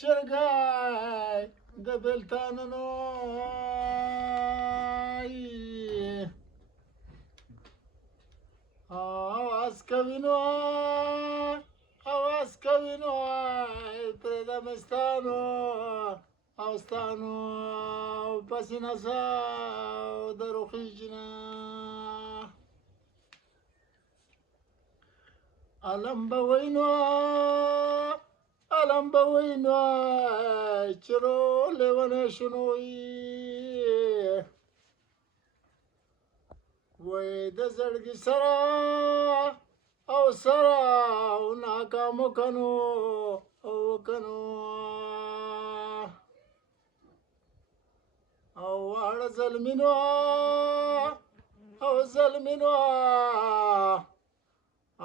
چرګای د بلتانونو اواز کوي نو پرې د مستانو او ستانو پسې نڅا د روخي جنا علم به وینو چرو لیونه شنوي وای د زړګي سره او ناکامو کنو او واړه ظلمینو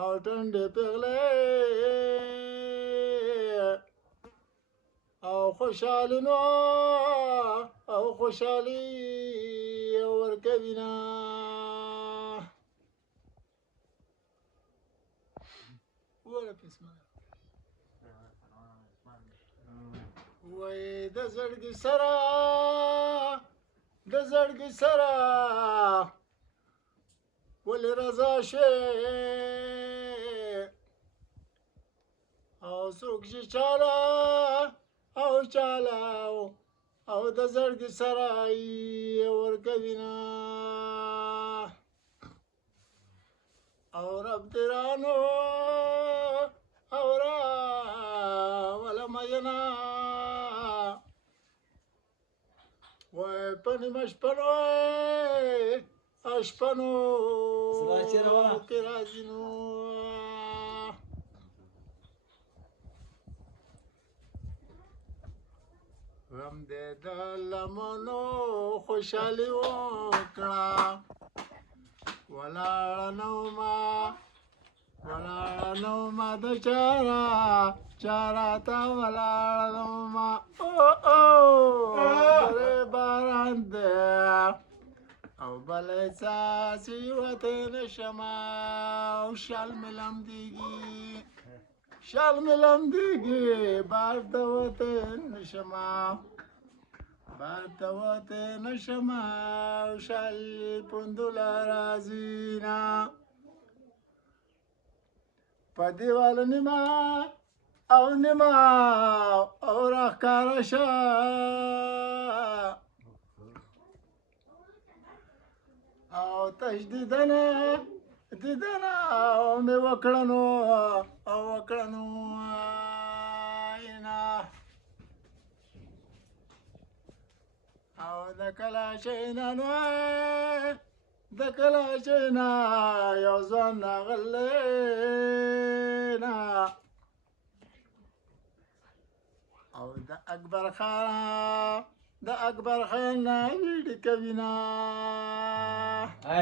او ټنډې پیغلې او خوشحالي ورکوینا وای د زړګي سره ولې رضا شي او څوک چې چاله او د زړګي سره ورکوینا او رب درانو او را ولا ماینا وای پنی مشپنو اشپنو کې راځینو غم دې د لمنو خوشحالي وکړه ولاړه نو ما د چارا ته ولاړه نو ما درې باران دی او بلې څاڅي وته نشما او شال مې لمدېږي بار ته وته نشما او شال پوندولا راځينا په دیوال نیمه او راښکاره شه او تجدیدنه او مې وکړنو او د کلا شینا یو ځوان ناغلینا او د اکبر خان ویډی کوینا